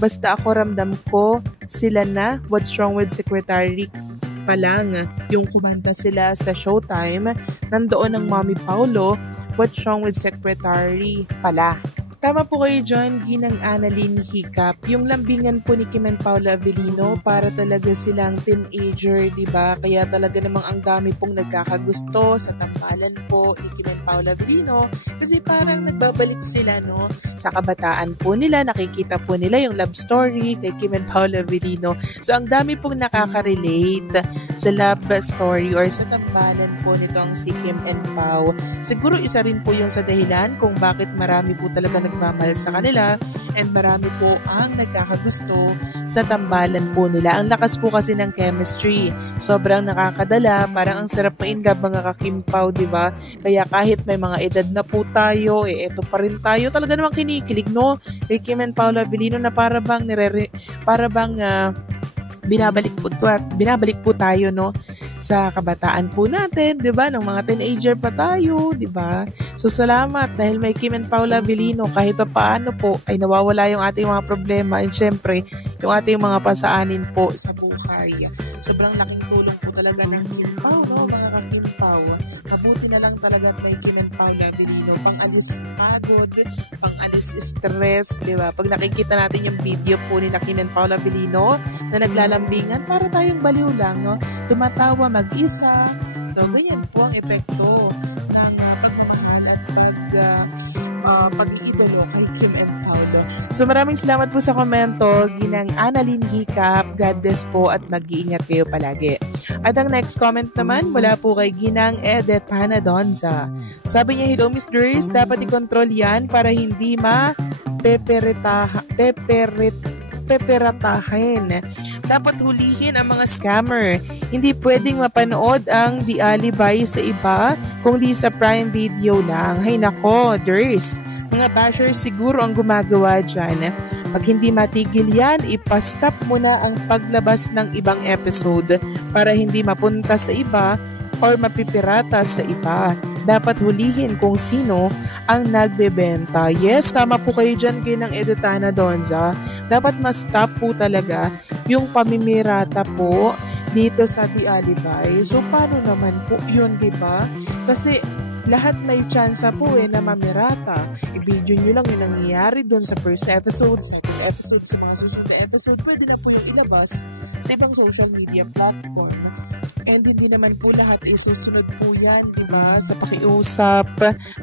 Basta ako ramdam ko, sila na, What's Wrong with Secretary pa lang. Yung kumanta sila sa Showtime, nandoon ang Mommy Paulo, What's Wrong with Secretary pala. Tama po kayo dyan, Ginang Annalyn Hiccup. Yung lambingan po ni Kim and Paula Avellino, para talaga silang teenager, diba? Kaya talaga namang ang dami pong nagkakagusto sa tambalan po ni Kim and Paula Avellino. Kasi parang nagbabalik sila, no? Sa kabataan po nila, nakikita po nila yung love story kay Kim and Paula Avellino. So, ang dami pong nakaka-relate sa love story or sa tambalan po nitong si Kim and Pao. Siguro isa rin po yung sa dahilan kung bakit marami po talaga nagmamahal sa kanila and marami po ang nagkakagusto sa tambalan po nila. Ang lakas po kasi ng chemistry. Sobrang nakakadala. Parang ang sarap ma-inlove mga kakimpaw, diba? Kaya kahit may mga edad na po tayo, eto pa rin tayo. Talaga namang kinikilig, no? Kay Kim and Paula Avellino na para bang binabalik po tayo, no? Sa kabataan po natin, 'di ba? Nung mga teenager pa tayo, 'di ba? So salamat dahil may Kim and Paula Avellino, kahit paano po ay nawawala yung ating mga problema and syempre yung ating mga pasaanin po sa buhay. Sobrang laking tulong po talaga ng Kim Pao, no? Mga kakimpaw. Mabuti na lang talaga may Kim and Paula Avellino, pang-alis pagod, pang-alis stress, 'di ba? Pag nakikita natin yung video po ni Kim and Paula Avellino na naglalambingan, para tayong baliw lang, no? Tumatawa mag-isa. So, ganyan po ang epekto ng pagmamahal at pag-iidolo kay Kim and Paolo. So, maraming salamat po sa komento, Ginang Annalyn Hiccup. God bless po at mag-iingat kayo palagi. At ang next comment naman, mula po kay Ginang Edith Hannah Donza. Sabi niya, hello Miss Durs, dapat i-control yan para hindi peperatahin. Dapat hulihin ang mga scammer. Hindi pwedeng mapanood ang The Alibay sa iba, kundi sa Prime Video lang. Hay nako, Durs. Mga bashers siguro ang gumagawa dyan. Pag hindi matigil yan, ipastop mo na ang paglabas ng ibang episode para hindi mapunta sa iba or mapipirata sa iba. Dapat hulihin kung sino ang nagbebenta. Yes, tama po kayo dyan, Ginang Edith Hannah Donza. Dapat ma-stop po talaga yung pamimirata po dito sa The Alibay. So, paano naman po yun, diba? Kasi lahat may chance po na mamirata. I-video nyo lang yung nangyayari doon sa first episode, second episode, sa mga susunod na episode. Pwede na po yung ilabas sa ibang social media platform. And hindi naman po lahat isusunod po yan, diba? Sa pakiusap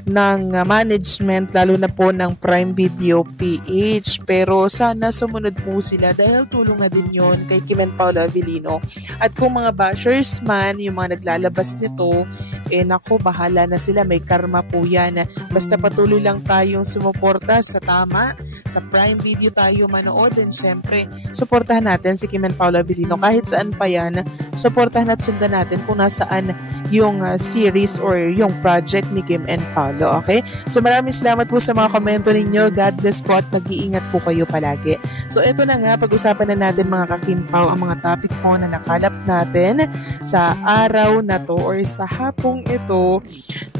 ng management, lalo na po ng Prime Video PH. Pero sana sumunod po sila dahil tulong na din yon kay Kim and Paula Avellino. At kung mga bashers man, yung mga naglalabas nito, nako, bahala na sila. May karma po yan. Basta patuloy lang tayong sumuporta sa tama. Sa Prime Video tayo manood. And syempre, suportahan natin si Kim and Paula Avellino. Kahit saan pa yan, suportahan at sundan natin kung nasaan yung series or yung project ni Kim and Paolo, okay? So maraming salamat po sa mga komento ninyo. God bless po at mag-iingat po kayo palagi. So ito na nga, pag-usapan na natin mga kakimpaw ang mga topic po na nakalap natin sa araw na to or sa hapong ito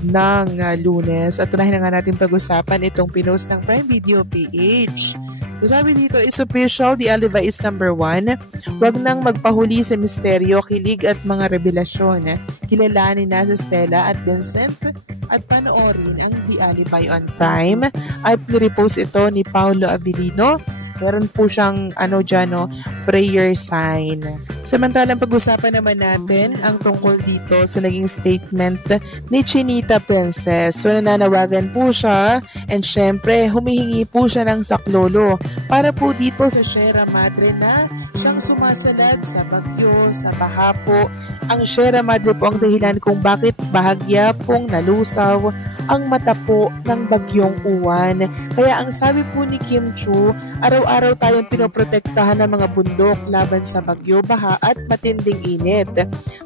ng Lunes. At tunahin na nga natin pag-usapan itong pinost ng Prime Video PH. So sabi dito, is official, The Alibay is number 1. Huwag nang magpahuli sa misteryo, kilig at mga revelasyon. Kilalanin na sa Stella at Vincent at panoorin ang The Alibay on Prime. At nirepost ito ni Paolo Avellino. Meron po siyang prayer sign. Samantalang pag-usapan naman natin ang tungkol dito sa naging statement ni Chinita Princess. So nananawagan po siya and syempre humihingi po siya ng saklolo para po dito sa Sierra Madre na siyang sumasalag sa bagyo, sa baha po. Ang Sierra Madre po ang dahilan kung bakit bahagya pong nalusaw ang mata po ng bagyong Uwan. Kaya ang sabi po ni Kim Chu, araw-araw tayong pinoprotektahan ng mga bundok laban sa bagyo, baha at matinding init.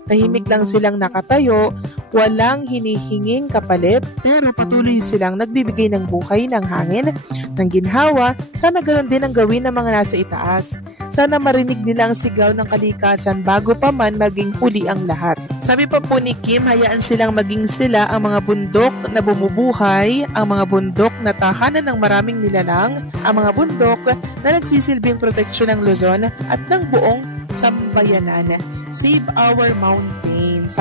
Tahimik lang silang nakatayo, walang hinihinging kapalit, pero patuloy silang nagbibigay ng buhay, ng hangin, ng ginhawa. Sana ganoon din ang gawin ng mga nasa itaas. Sana marinig nila ang sigaw ng kalikasan bago pa man maging huli ang lahat. Sabi pa po ni Kim, hayaan silang maging sila ang mga bundok na bumubuhay, ang mga bundok na tahanan ng maraming nilalang, ang mga bundok na nagsisilbing proteksyon ng Luzon at ng buong sambayanan. Save our mountains.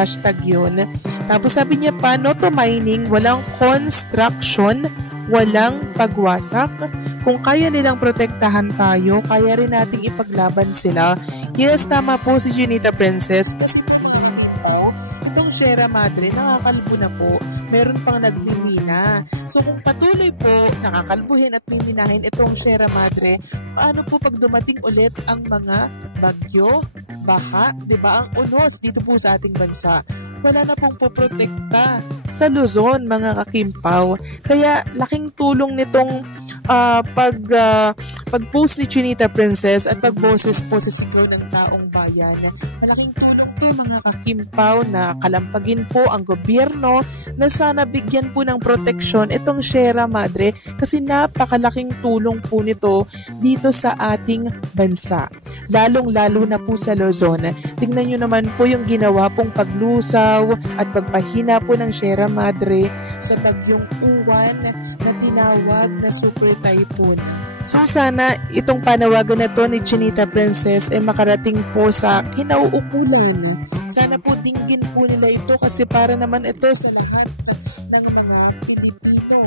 #yun. Tapos sabi niya pa, no to mining, walang construction, walang pagwasak. Kung kaya nilang protektahan tayo, kaya rin nating ipaglaban sila. Yes, tama po si Chinita Princess. Itong Sierra Madre, nakakalbo na po. Meron pang nagmimina. So kung patuloy po nakakalbuhin at miminahin itong Sierra Madre, paano po pag dumating ulit ang mga bagyo, baha, 'di ba? Ang unos dito po sa ating bansa. Wala na pong poprotekta sa Luzon, mga kakimpaw. Kaya laking tulong nitong pag-post ni Chinita Princess at pag-boses po sa sigaw ng taong bayan. Malaking tulong to, mga kakimpaw, na kalampagin po ang gobyerno na sana bigyan po ng proteksyon itong Sierra Madre kasi napakalaking tulong po nito dito sa ating bansa. Lalong-lalo na po sa Luzon. Tingnan nyo naman po yung ginawa pong paglusaw at pagpahina po ng Sierra Madre sa bagyong Uwan na tinawag na super typhoon. So sana itong panawagan na to ni Chinita Princess ay makarating po sa kinauukulan. Sana po dinggin po nila ito kasi para naman ito sa lahat ng mga Pilipino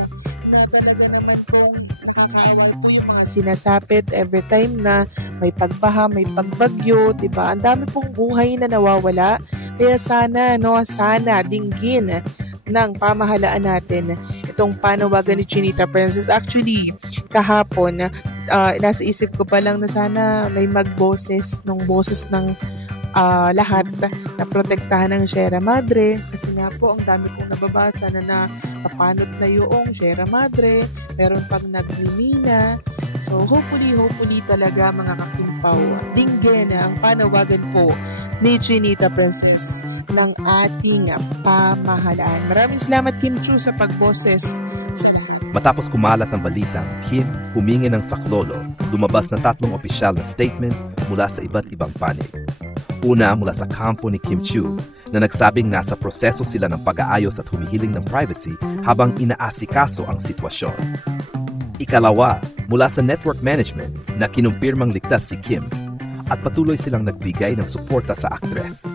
na talaga naman po nakakaawal po yung mga sinasapit every time na may pagbaha, may pagbagyo, diba? Ang dami pong buhay na nawawala. Kaya sana dinggin ng pamahalaan natin itong panawagan ni Chinita Princess. Actually, kahapon, nasa isip ko pa lang na sana may magboses ng boses ng lahat na protektahan ng Sierra Madre. Kasi nga po, ang dami kong nababasa na napapanot na yung Sierra Madre. Meron pang nagmimina. So, hopefully talaga, mga kakimpaw, dinggin ang panawagan po ni Chinita Princess ng ating pamahalaan. Maraming salamat, Kim Chu, sa pagboses. Matapos kumalat ng balitang Kim humingi ng saklolo, lumabas na 3 opisyal na statement mula sa iba't ibang panig. Una, mula sa kampo ni Kim Chu na nagsabing nasa proseso sila ng pag-aayos at humihiling ng privacy habang inaasikaso ang sitwasyon. Ikalawa, mula sa network management na kinumpirmang ligtas si Kim at patuloy silang nagbigay ng suporta sa aktres.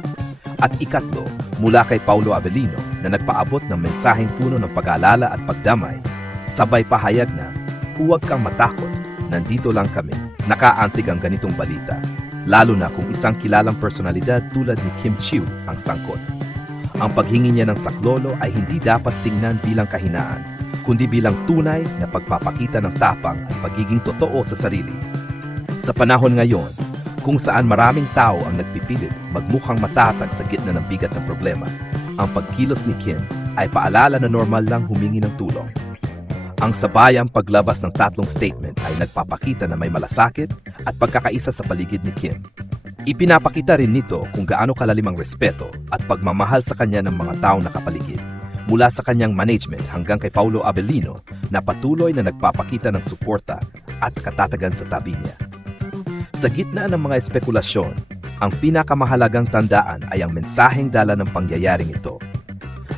At ikatlo, mula kay Paulo Avellino na nagpaabot ng mensaheng puno ng pag-aalala at pagdamay, sabay pahayag na, huwag kang matakot, nandito lang kami, nakaantig ang ganitong balita, lalo na kung isang kilalang personalidad tulad ni Kim Chiu ang sangkot. Ang paghingi niya ng saklolo ay hindi dapat tingnan bilang kahinaan, kundi bilang tunay na pagpapakita ng tapang at pagiging totoo sa sarili. Sa panahon ngayon, kung saan maraming tao ang nagpipilit magmukhang matatag sa gitna ng bigat ng problema, ang pagkilos ni Kim ay paalala na normal lang humingi ng tulong. Ang sabayang paglabas ng 3 statement ay nagpapakita na may malasakit at pagkakaisa sa paligid ni Kim. Ipinapakita rin nito kung gaano kalalim ang respeto at pagmamahal sa kanya ng mga taong nakapaligid, mula sa kanyang management hanggang kay Paulo Avellino na patuloy na nagpapakita ng suporta at katatagan sa tabi niya. Sa gitna ng mga espekulasyon, ang pinakamahalagang tandaan ay ang mensaheng dala ng pangyayaring ito.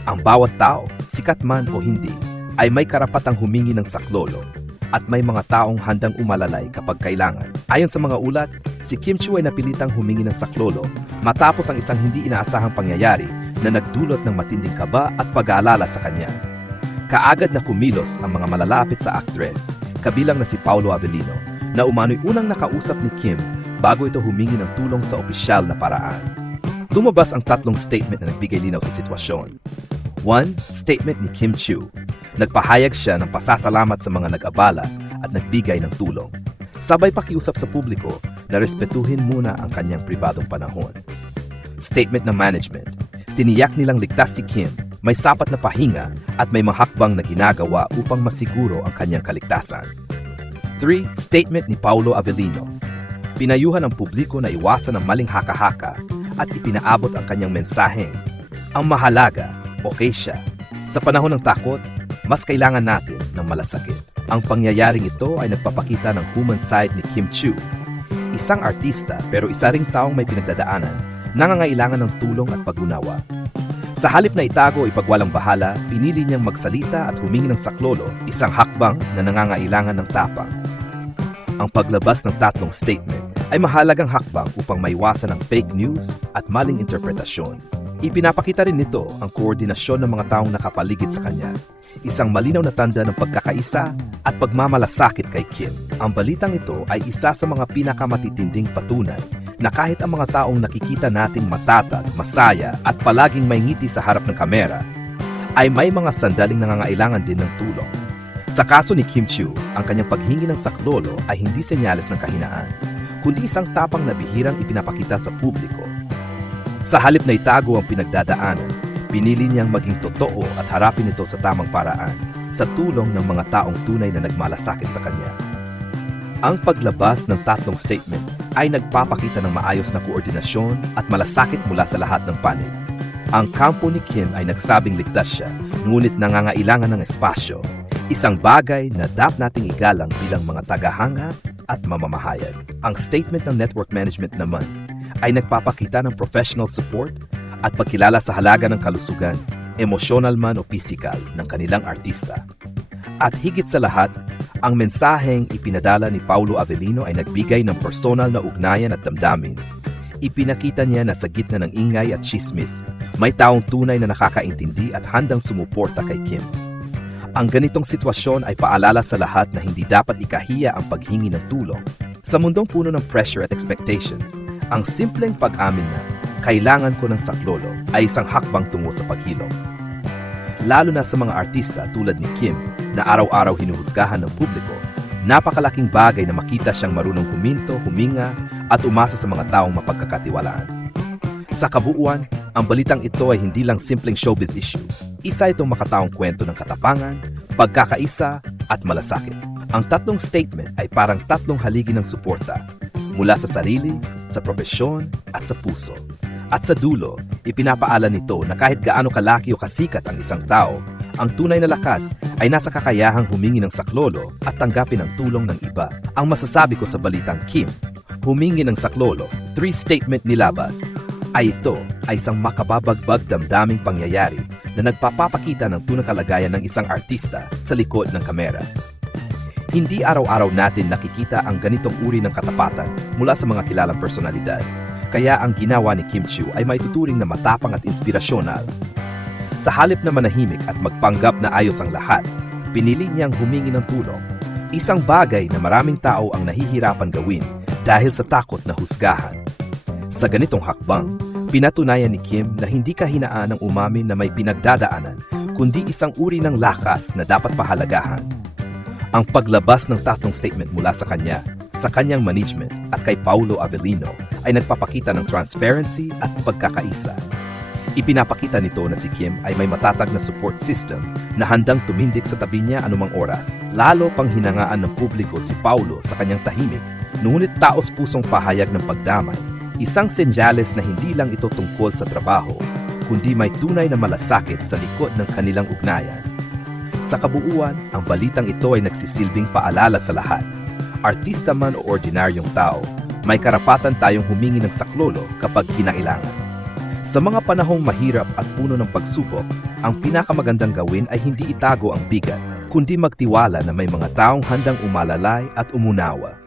Ang bawat tao, sikat man o hindi, ay may karapatang humingi ng saklolo at may mga taong handang umalalay kapag kailangan. Ayon sa mga ulat, si Kim Chu ay napilitang humingi ng saklolo matapos ang isang hindi inaasahang pangyayari na nagdulot ng matinding kaba at pag-aalala sa kanya. Kaagad na kumilos ang mga malalapit sa aktres, kabilang na si Paulo Avellino, na umano'y unang nakausap ni Kim bago ito humingi ng tulong sa opisyal na paraan. Lumabas ang 3 statement na nagbigay linaw sa sitwasyon. 1. Statement ni Kim Chu. Nagpahayag siya ng pasasalamat sa mga nag-abala at nagbigay ng tulong. Sabay pakiusap sa publiko na respetuhin muna ang kanyang pribadong panahon. Statement ng management. Tiniyak nilang ligtas si Kim, may sapat na pahinga at may mga hakbang na ginagawa upang masiguro ang kanyang kaligtasan. 3. Statement ni Paulo Avellino. Pinayuhan ang publiko na iwasan ang maling haka-haka at ipinaabot ang kanyang mensaheng, ang mahalaga, okay siya. Sa panahon ng takot, mas kailangan natin ng malasakit. Ang pangyayaring ito ay nagpapakita ng human side ni Kim Chu. Isang artista pero isa ring taong may pinagdadaanan nangangailangan ng tulong at pag-unawa. Sa halip na itago o ipagwalang bahala, pinili niyang magsalita at humingi ng saklolo, isang hakbang na nangangailangan ng tapang. Ang paglabas ng tatlong statement ay mahalagang hakbang upang maiwasan ang fake news at maling interpretasyon. Ipinapakita rin nito ang koordinasyon ng mga taong nakapaligid sa kanya, isang malinaw na tanda ng pagkakaisa at pagmamalasakit kay Kim. Ang balitang ito ay isa sa mga pinakamatitinding patunay na kahit ang mga taong nakikita nating matatag, masaya at palaging may ngiti sa harap ng kamera, ay may mga sandaling nangangailangan din ng tulong. Sa kaso ni Kim Chiu, ang kanyang paghingi ng saklolo ay hindi senyales ng kahinaan, kundi isang tapang na bihirang ipinapakita sa publiko. Sa halip na itago ang pinagdadaanan, pinili niyang maging totoo at harapin ito sa tamang paraan, sa tulong ng mga taong tunay na nagmalasakit sa kanya. Ang paglabas ng tatlong statement ay nagpapakita ng maayos na koordinasyon at malasakit mula sa lahat ng panig. Ang kampo ni Kim ay nagsabing ligtas siya, ngunit nangangailangan ng espasyo, isang bagay na dapat nating igalang bilang mga tagahanga at mamamahayag. Ang statement ng network management naman ay nagpapakita ng professional support at pagkilala sa halaga ng kalusugan, emosyonal man o pisikal ng kanilang artista. At higit sa lahat, ang mensaheng ipinadala ni Paulo Avellino ay nagbigay ng personal na ugnayan at damdamin. Ipinakita niya na sa gitna ng ingay at chismis, may taong tunay na nakakaintindi at handang sumuporta kay Kim. Ang ganitong sitwasyon ay paalala sa lahat na hindi dapat ikahiya ang paghingi ng tulong. Sa mundong puno ng pressure at expectations, ang simpleng pag-amin na kailangan ko ng saklolo ay isang hakbang tungo sa paghilom. Lalo na sa mga artista tulad ni Kim na araw-araw hinuhusgahan ng publiko, napakalaking bagay na makita siyang marunong huminto, huminga at umasa sa mga taong mapagkakatiwalaan. Sa kabuuan, ang balitang ito ay hindi lang simpleng showbiz issue. Isa itong makataong kwento ng katapangan, pagkakaisa at malasakit. Ang tatlong statement ay parang tatlong haligi ng suporta mula sa sarili, sa propesyon at sa puso. At sa dulo, ipinapaala nito na kahit gaano kalaki o kasikat ang isang tao, ang tunay na lakas ay nasa kakayahang humingi ng saklolo at tanggapin ang tulong ng iba. Ang masasabi ko sa balitang Kim, humingi ng saklolo, 3 statement nilabas, ay ito ay isang makababagbag damdaming pangyayari na nagpapapakita ng tunang kalagayan ng isang artista sa likod ng kamera. Hindi araw-araw natin nakikita ang ganitong uri ng katapatan mula sa mga kilalang personalidad. Kaya ang ginawa ni Kim Chiu ay maituturing na matapang at inspirasyonal. Sa halip na manahimik at magpanggap na ayos ang lahat, pinili niyang humingi ng tulong. Isang bagay na maraming tao ang nahihirapan gawin dahil sa takot na husgahan. Sa ganitong hakbang, pinatunayan ni Kim na hindi kahinaan ang umamin na may pinagdadaanan, kundi isang uri ng lakas na dapat pahalagahan. Ang paglabas ng tatlong statement mula sa kanya, sa kanyang management at kay Paulo Avellino ay nagpapakita ng transparency at pagkakaisa. Ipinapakita nito na si Kim ay may matatag na support system na handang tumindig sa tabi niya anumang oras. Lalo pang hinangaan ng publiko si Paulo sa kanyang tahimik, ngunit taos-pusong pahayag ng pagdamay. Isang senyales na hindi lang ito tungkol sa trabaho, kundi may tunay na malasakit sa likod ng kanilang ugnayan. Sa kabuuan, ang balitang ito ay nagsisilbing paalala sa lahat. Artista man o ordinaryong tao, may karapatan tayong humingi ng saklolo kapag kinailangan. Sa mga panahong mahirap at puno ng pagsubok, ang pinakamagandang gawin ay hindi itago ang bigat, kundi magtiwala na may mga taong handang umalalay at umunawa.